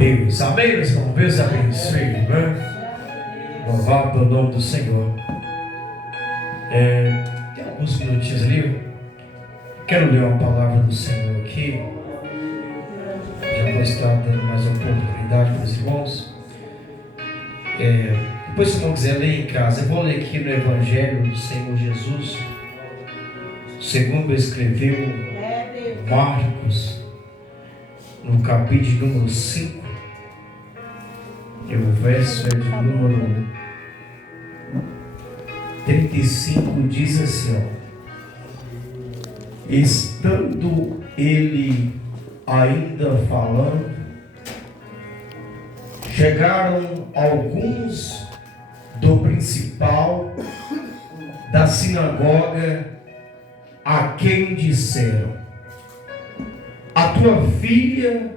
Deus, amém, meus irmãos? Deus abençoe, né? Louvado o nome do Senhor. Tem alguns minutinhos ali. Quero ler uma palavra do Senhor aqui. Já vou estar dando mais uma oportunidade para os irmãos. Depois, se não quiser ler em casa, eu vou ler aqui no Evangelho do Senhor Jesus, segundo escreveu Marcos, no capítulo número 5. E o verso é de número 35, diz assim, estando ele ainda falando, chegaram alguns do principal da sinagoga, a quem disseram: a tua filha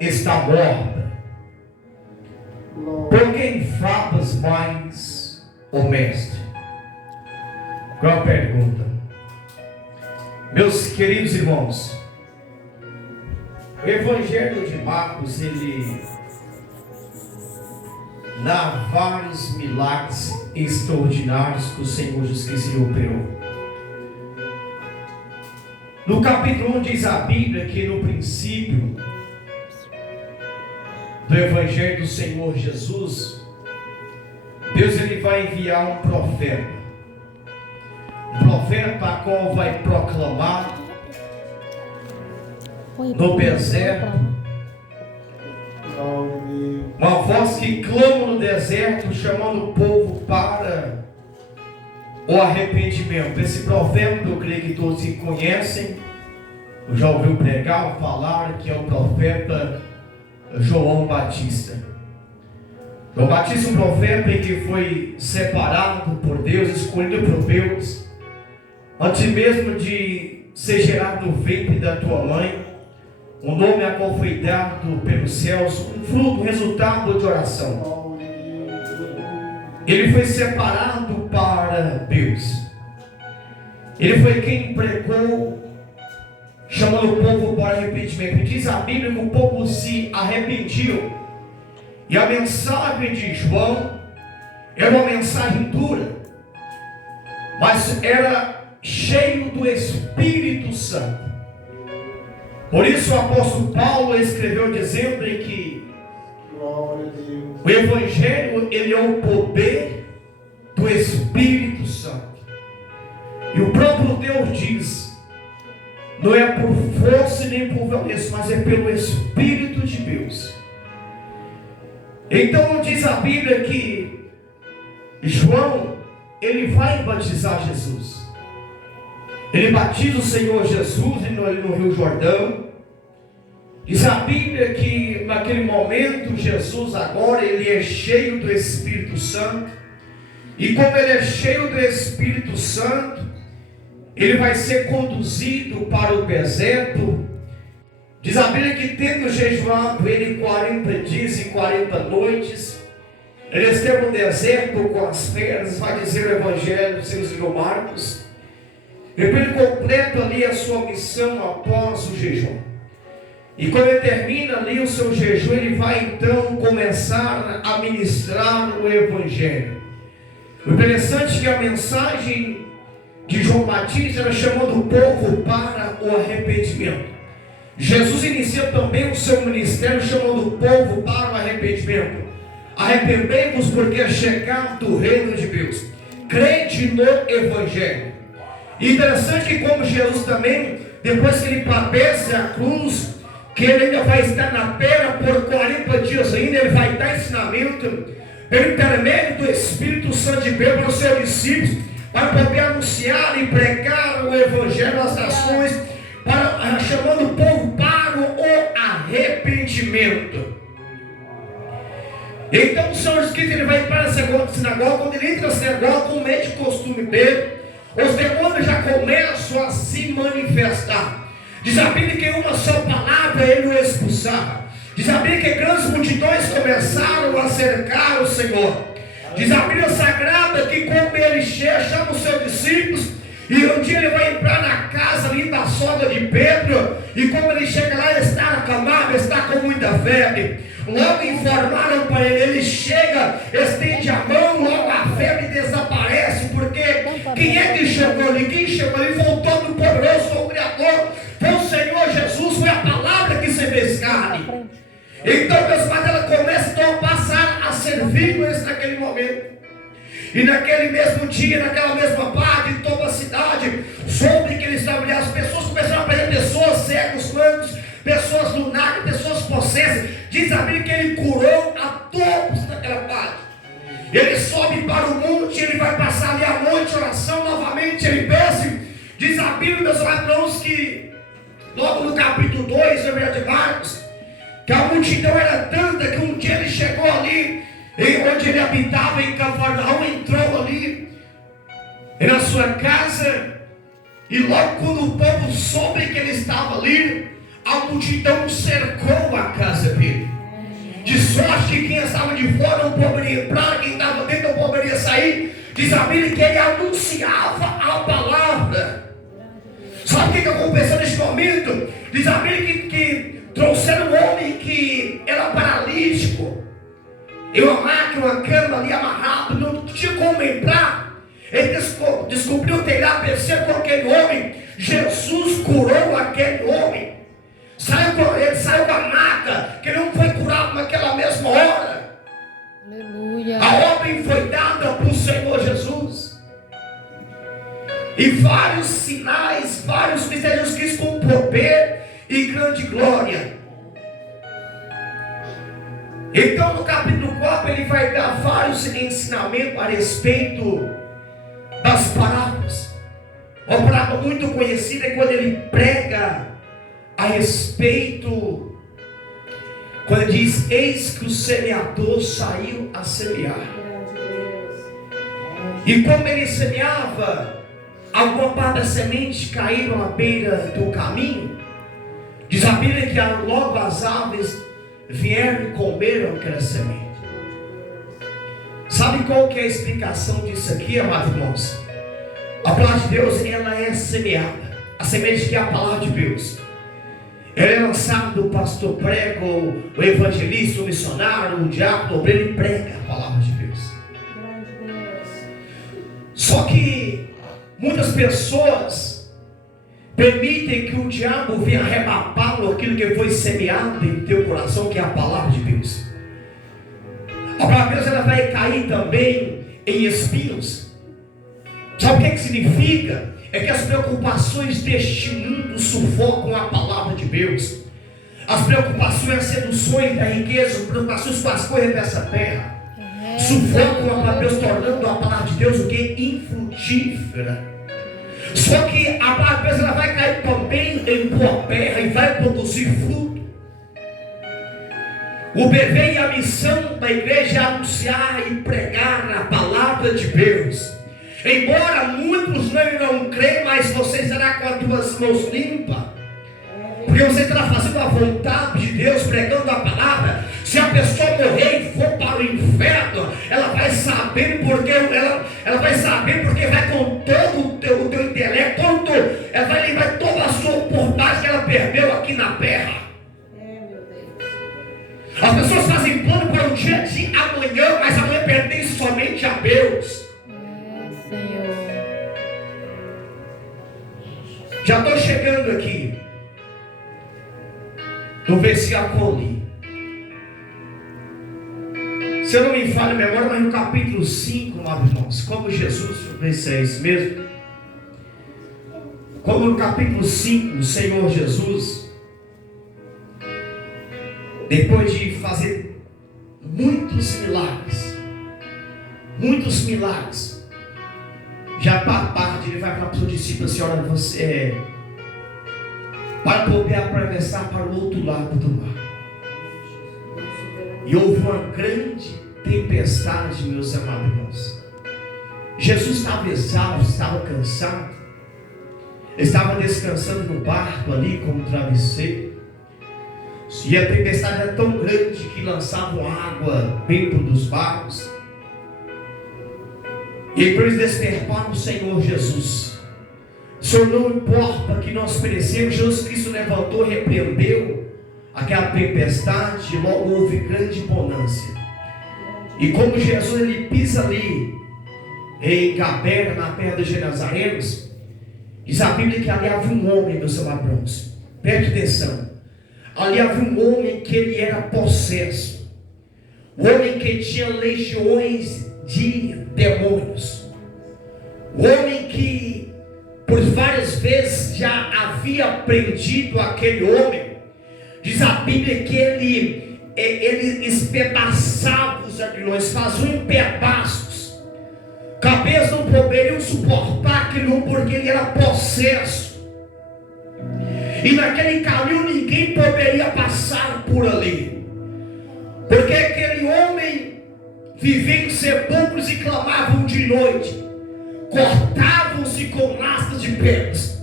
está morta, por que enfadas mais o mestre? Qual a pergunta? Meus queridos irmãos, o Evangelho de Marcos, ele narra vários milagres extraordinários que o Senhor Jesus Cristo operou. No capítulo 1 diz a Bíblia que no princípio do Evangelho do Senhor Jesus, Deus ele vai enviar um profeta para qual vai proclamar no deserto, uma voz que clama no deserto, chamando o povo para o arrependimento. Esse profeta, eu creio que todos se conhecem, já ouviu pregar, falar, que é o profeta João Batista. João Batista, um profeta que foi separado por Deus, escolhido por Deus, antes mesmo de ser gerado no ventre da tua mãe, um nome a qual foi dado pelos céus, um fruto, resultado de oração. Ele foi separado para Deus. Ele foi quem pregou, chamando o povo para arrependimento. E diz a Bíblia que o povo se arrependiu. E a mensagem de João era uma mensagem dura, mas era cheio do Espírito Santo. Por isso o apóstolo Paulo escreveu dizendo que o Evangelho ele é o poder do Espírito Santo. E o próprio Deus diz: não é por força nem por violência, mas é pelo Espírito de Deus. Então diz a Bíblia que João, ele vai batizar Jesus. Ele batiza o Senhor Jesus ali no Rio Jordão. Diz a Bíblia que naquele momento Jesus agora ele é cheio do Espírito Santo. E como ele é cheio do Espírito Santo, ele vai ser conduzido para o deserto. Diz a Bíblia que tendo jejuado ele 40 dias e 40 noites, ele esteve no deserto com as feras, vai dizer o Evangelho do Senhor Marcos. Ele completa ali a sua missão após o jejum. E quando ele termina ali o seu jejum, ele vai então começar a ministrar o Evangelho. O interessante é que a mensagem de João Batista era chamando o povo para o arrependimento. Jesus inicia também o seu ministério chamando o povo para o arrependimento. Arrependei-vos porque é chegado o reino de Deus. Crede no Evangelho. E interessante que como Jesus também, depois que ele padece a cruz, que ele ainda vai estar na terra por 40 dias ainda, ele vai dar ensinamento pelo intermédio do Espírito Santo de Deus para os seus discípulos, para poder anunciar e pregar o Evangelho às nações, chamando o povo para o arrependimento. Então o Senhor Jesus Cristo ele vai para a sinagoga. Quando ele entra na sinagoga, como é de costume dele, os demônios já começam a se manifestar. Diz a Bíblia que em uma só palavra ele o expulsava. Diz a Bíblia que grandes multidões começaram a cercar o Senhor. Diz a Bíblia Sagrada que como ele chama os seus discípulos, e um dia ele vai entrar na casa ali da sogra de Pedro, e como ele chega lá, ele está acamado, está com muita febre. Logo informaram para ele, ele chega, estende a mão, logo a febre desaparece, porque quem é que chegou ali? Quem chegou ali foi o Todo-Poderoso, foi o Criador, foi o Senhor Jesus, foi a palavra que se fez carne. Então, meus pais, ela começa então a passar a servir com eles naquele momento. E naquele mesmo dia, naquela mesma parte, toda a cidade soube que eles estavam ali. As pessoas começaram a aparecer, pessoas cegos, mancos, pessoas lunares, pessoas possessas. Diz a Bíblia que ele curou a todos naquela parte. Ele sobe para o monte, ele vai passar ali a noite, oração, novamente ele desce. Diz a Bíblia, meus irmãos, que logo no capítulo 2, de Marcos, que a multidão era tanta que um dia ele chegou ali, onde ele habitava em Cafarnaum, entrou ali na sua casa, e logo quando o povo soube que ele estava ali, a multidão cercou a casa dele. De sorte que quem estava de fora não poderia entrar, quem estava dentro não poderia sair. Diz a Bíblia que ele anunciava a palavra. Sabe o que aconteceu neste momento? Diz a Bíblia que trouxeram um homem que era paralítico, e uma máquina, uma cama ali amarrado, não tinha como entrar. Ele descobriu o telhado, desceu com aquele homem. Jesus curou aquele homem. Ele saiu da maca, que ele não foi curado naquela mesma hora. Aleluia. A ordem foi dada para o Senhor Jesus. E vários sinais, vários mistérios que com poder e grande glória. Então no capítulo 4 ele vai dar vários ensinamentos a respeito das parábolas. Uma parábola muito conhecida é quando ele prega a respeito, quando ele diz: eis que o semeador saiu a semear. E como ele semeava, alguma parte da semente caíram à beira do caminho. Diz a Bíblia que logo as aves vieram e comeram aquela semente. Sabe qual que é a explicação disso aqui, amados irmãos? A palavra de Deus, ela é semeada. A semente que é a palavra de Deus, ela é lançada do pastor prega, o evangelista, o missionário, o diácono, o obreiro, ele prega a palavra de Deus. Só que muitas pessoas permitem que o diabo venha arrebatá-lo aquilo que foi semeado em teu coração, que é a palavra de Deus. A palavra de Deus, ela vai cair também em espinhos. Sabe o que significa? É que as preocupações deste mundo sufocam a palavra de Deus. As preocupações, as seduções da riqueza, as preocupações com as coisas dessa terra sufocam a palavra de Deus, tornando a palavra de Deus o que? Infrutífera. Só que a palavra de Deus, ela vai cair também em boa terra e vai produzir fruto. O dever e a missão da igreja é anunciar e pregar a palavra de Deus. Embora muitos não creem, mas você estará com as duas mãos limpas, porque você estará fazendo a vontade de Deus, pregando a palavra. Se a pessoa morrer e for para o inferno, ela vai saber porque ela vai saber, porque vai com todo o teu intelecto, ela vai lembrar toda a sua oportunidade que ela perdeu aqui na terra. As pessoas fazem plano para o dia de amanhã, mas amanhã pertence somente a Deus. Senhor. Já estou chegando aqui no versículo. Se eu não me falho a memória, mas no capítulo 5, amados irmãos, como Jesus, isso é isso mesmo, como no capítulo 5, o Senhor Jesus, depois de fazer muitos milagres, já para parte, ele vai para o seu discípulo assim: olha, você para poder atravessar para o outro lado do mar. E houve uma grande tempestade, meus amados irmãos. Jesus estava exausto, estava cansado, estava descansando no barco ali como travesseiro. E a tempestade era tão grande que lançavam água dentro dos barcos. E então eles despertaram o Senhor Jesus. Senhor, não importa que nós perecemos. Jesus Cristo levantou, repreendeu aquela tempestade, logo houve grande bonança. E como Jesus ele pisa ali em Capernaum, na terra dos Genazarenos, diz a Bíblia que ali havia um homem, meus amados, preste atenção, ali havia um homem que ele era possesso, um homem que tinha legiões de demônios, um homem que por várias vezes já havia prendido aquele homem. Diz a Bíblia que ele espedaçava os aguilhões, fazia em pedaços. Cabeça não poderiam suportar aquele homem porque ele era possesso. E naquele caminho ninguém poderia passar por ali, porque aquele homem vivia em sepulcros e clamavam de noite, cortavam-se com lascas de pedras.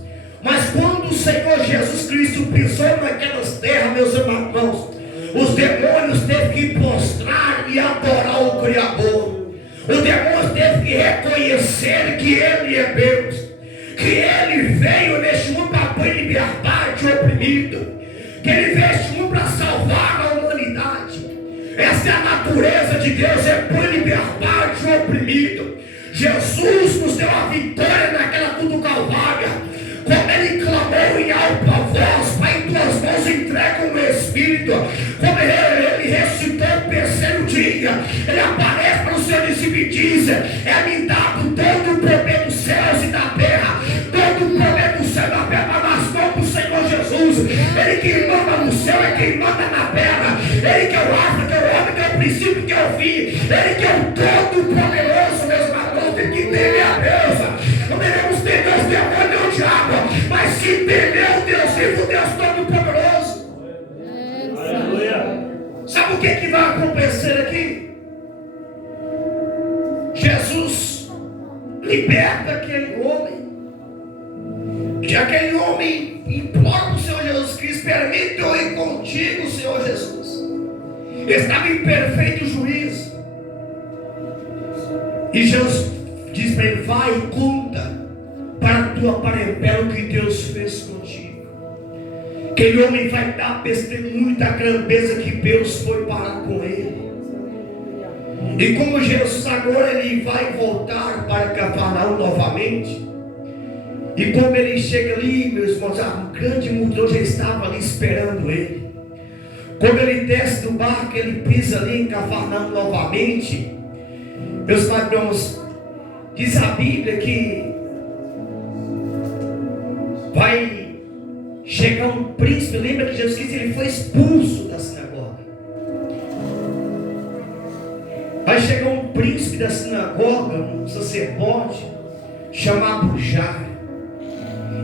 Mas quando o Senhor Jesus Cristo pisou naquelas terras, meus irmãos, os demônios teve que prostrar e adorar o Criador. Os demônios teve que reconhecer que Ele é Deus, que Ele veio neste mundo para pôr liberdade ao oprimido, que Ele veio neste mundo para salvar a humanidade. Essa é a natureza de Deus, é pôr liberdade ao oprimido. Jesus nos deu a vitória naquela cruz do Calvário. Como Ele clamou em alta voz: Pai, em tuas mãos entrega o meu espírito. Como ele ressuscitou o terceiro dia, Ele aparece para o seu discípulo e diz: é-me dado todo o poder dos céus e da terra. Todo o poder do céu e da terra nas mãos do Senhor Jesus. Ele que manda no céu é quem manda na terra. Ele que é o alfa, que é o homem, que é o princípio, que é o fim. Ele que é o todo poderoso, meus irmãos. Tem que temer a Deus. Não devemos ter Deus demônio ou diabo, mas se temer o Deus vivo, Deus todo-poderoso. Sabe o que vai acontecer aqui? Jesus liberta aquele homem, que aquele homem implora o Senhor Jesus Cristo: permite eu ir contigo, Senhor Jesus. Estava em perfeito juízo. E Jesus diz para ele: vai e conta para a tua parentela o que Deus fez contigo. Aquele homem vai dar testemunho da grandeza que Deus foi para com ele. E como Jesus agora ele vai voltar para Cafarnaum novamente, e como ele chega ali, meus irmãos, a grande multidão já estava ali esperando ele. Quando ele desce do barco, ele pisa ali em Cafarnaum novamente. Meus irmãos, diz a Bíblia que vai chegar um príncipe. Lembra que Jesus Cristo ele foi expulso da sinagoga. Vai chegar um príncipe da sinagoga, um sacerdote chamado Jairo.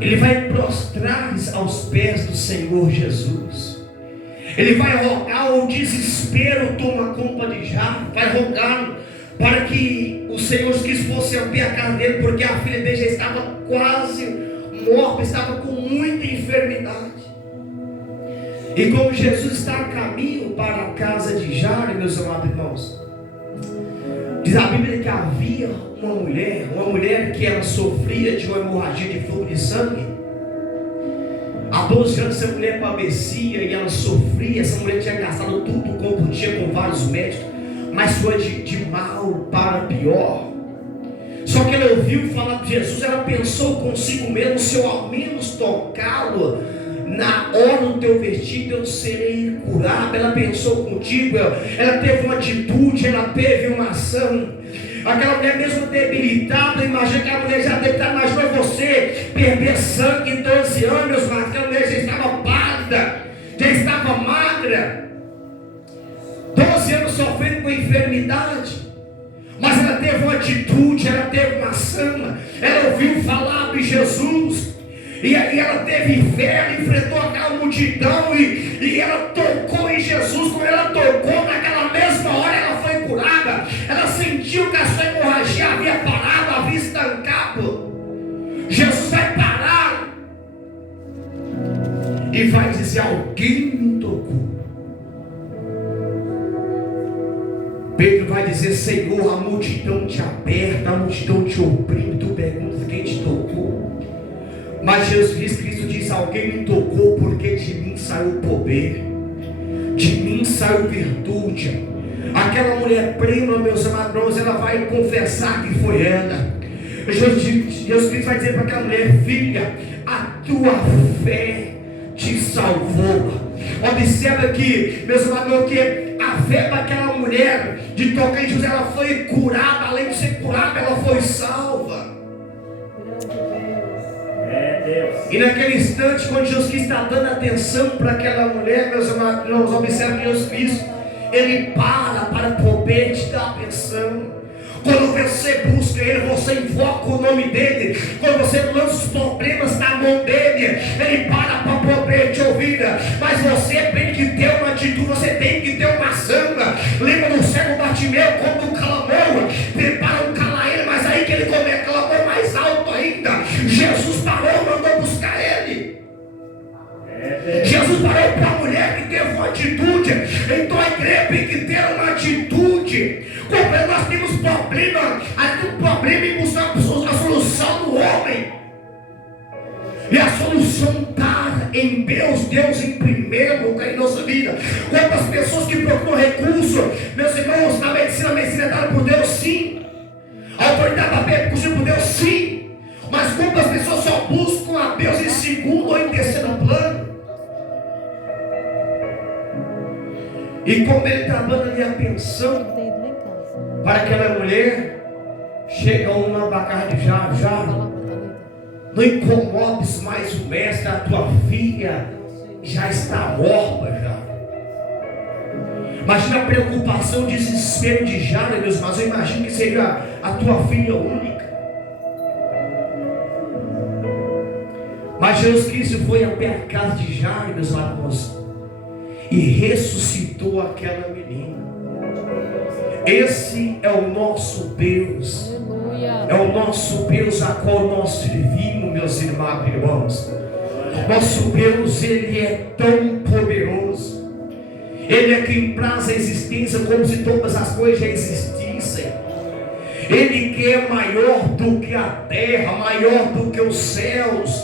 Ele vai prostrar-se aos pés do Senhor Jesus. Ele vai rogar, o desespero toma conta de Jairo. Vai rogar para que o Senhor Cristo fosse abrir a casa dele, porque a filha dele já estava quase morta, estava com muita enfermidade. E como Jesus está a caminho para a casa de Jairo, meus amados irmãos, diz a Bíblia que havia uma mulher que ela sofria de uma hemorragia de fluxo de sangue. Há 12 anos essa mulher padecia e ela sofria. Essa mulher tinha gastado tudo quanto podia com vários médicos, mas foi de mal para pior. Só que ela ouviu falar de Jesus, ela pensou consigo mesmo: se eu ao menos tocá-lo na hora do teu vestido, eu serei curada. Ela pensou contigo, ela teve uma atitude, ela teve uma ação. Aquela mulher mesmo debilitada, imagina que a mulher já debilitada, imagina você perder sangue em 12 anos, mas aquela mulher já estava pálida, já estava magra, 12 anos sofrendo com enfermidade, mas ela teve uma atitude, ela teve uma ação, ela ouviu falar de Jesus, e aí ela teve fé, ela enfrentou aquela multidão, e ela tocou em Jesus. Quando ela tocou, naquela mesma hora ela foi curada. Ela sentiu que a sua hemorragia havia parado, havia estancado. Jesus vai parar e vai dizer: alguém me tocou. Pedro vai dizer: Senhor, a multidão te aperta, a multidão te oprime. Tu perguntas quem te tocou. Mas Jesus Cristo diz: alguém me tocou, porque de mim saiu o poder. De mim saiu virtude. Aquela mulher prima, meus amados, ela vai confessar que foi ela. Jesus Cristo vai dizer para aquela mulher: filha, a tua fé te salvou. Observa que, meus amados, que a fé daquela mulher de tocar em Jesus, ela foi curada. Além de ser curada, ela foi salva. E naquele instante, quando Jesus Cristo está dando atenção para aquela mulher, meus amados, observa que Jesus Cristo, ele para poder te dar atenção. Quando você busca Ele, você invoca o nome dEle. Quando você lança os problemas na mão dEle, Ele para poder te ouvir. Mas você tem que ter uma atitude, você tem que ter uma ação. Lembra do cego Bartimeu, quando clamou, prepara calar ele, mas aí que ele clamou mais alto ainda. Jesus parou, mandou buscar ele. Jesus parou para a mulher que teve uma atitude. Então a igreja tem que ter uma atitude. Quando nós temos problema, aí tem um problema em buscar a solução do homem. E a solução está em Deus. Deus em primeiro lugar em nossa vida. Quantas pessoas que procuram recurso, meus irmãos, na medicina é dada por Deus, sim. A autoridade da Bíblia é concedida por Deus, sim. Mas quantas pessoas só buscam a Deus em segundo ou em terceiro plano? E como ele está dando ali a pensão para aquela mulher, chega uma abacate já. Não incomodes mais o mestre, a tua filha já está morta já. Imagina a preocupação, o desespero de Jairo, meus irmãos. Eu imagino que seja a tua filha única. Mas Jesus Cristo foi até a casa de Jairo, meus irmãos, e ressuscitou aquela menina. Esse é o nosso Deus. É o nosso Deus a qual nós servimos, meus irmãos. Nosso Deus, Ele é tão poderoso. Ele é quem traz a existência como se todas as coisas já existissem. Ele que é maior do que a terra, maior do que os céus.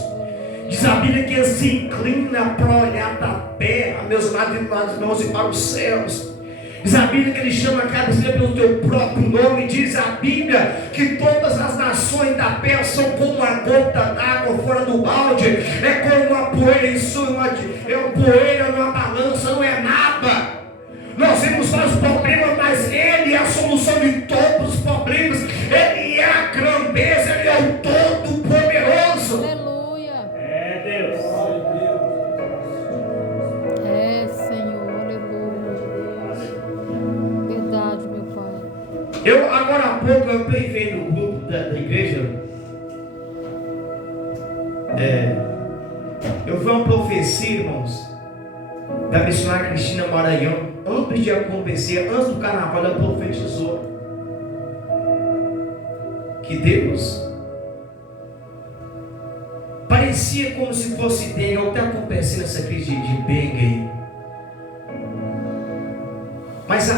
Diz a Bíblia que Ele se inclina para olhar da terra, meus irmãos, e para os céus. Diz a Bíblia que Ele chama cada ser pelo teu próprio nome. Diz a Bíblia que todas as nações da terra são como uma gota d'água fora do balde. É como uma poeira em sua, é uma poeira numa balança, não é nada. Nós vemos vários problemas, mas Ele é a solução de todos os problemas. Ele é a grandeza, Ele é o Todo-Poderoso. Aleluia. É Deus. É, Senhor, aleluia. Verdade, meu Pai. Eu, agora há pouco, eu estou vendo o grupo da igreja. Eu vi uma profecia, irmãos, da missionária Cristina Maranhão. Antes de acontecer, antes do carnaval, ela profetizou que Deus parecia como se fosse dengue. O que está acontecendo essa crise de dengue aí? Mas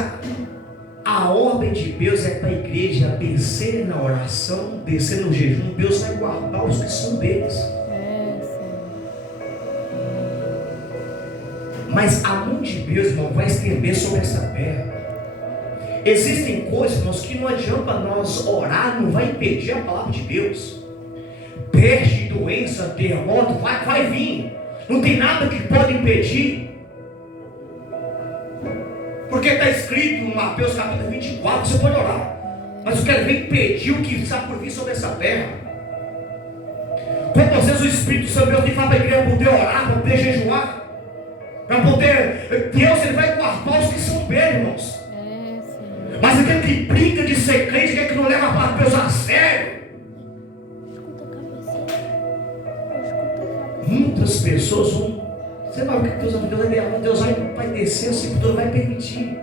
a ordem de Deus é para a igreja descer na oração, descer no jejum. Deus vai guardar os que são deles. É, Senhor. Mas a mão de Deus, irmão, vai estender sobre essa terra. Existem coisas, irmãos, que não adianta nós orar, não vai impedir a palavra de Deus. Peste, doença, terremoto, vai vir. Não tem nada que pode impedir. Porque está escrito em Mateus capítulo 24, você pode orar. Mas eu quero ver impedir o que está por vir sobre essa terra. Quantas vezes o Espírito Santo Deus tem falado para a igreja poder orar, para poder jejuar, para poder, Deus ele vai guardar os que são dele, irmãos. É, Senhor. Mas aquele que brinca de ser crente, aquele que não leva a palavra de Deus a sério. Muitas pessoas vão. Você vai ver que Deus vai descer assim, Deus vai permitir.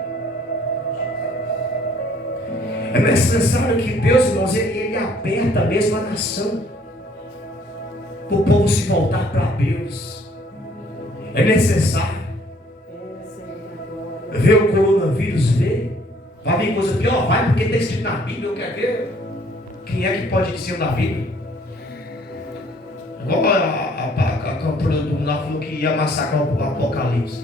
É necessário que Deus, irmãos, ele aperta mesmo a nação, para o povo se voltar para Deus. É necessário. Ver o coronavírus, ver. Vai vir coisa pior? Vai, porque está escrito na Bíblia. Eu quero ver quem é que pode dizer da Bíblia. Igual a cantora do mundo lá falou que ia massacrar o Apocalipse.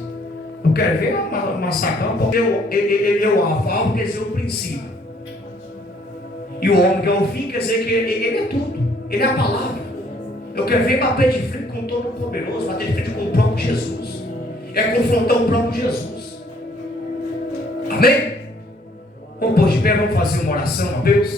Eu quero ver massacrar porque ele é o alfa, quer dizer o princípio. E o homem que é o fim, quer dizer que ele é tudo. Ele é a palavra. Eu quero ver bater de frente com todo o poderoso, bater de frente com o próprio Jesus. É confrontar o próprio Jesus. Amém? Vamos pôr de pé, vamos fazer uma oração a Deus.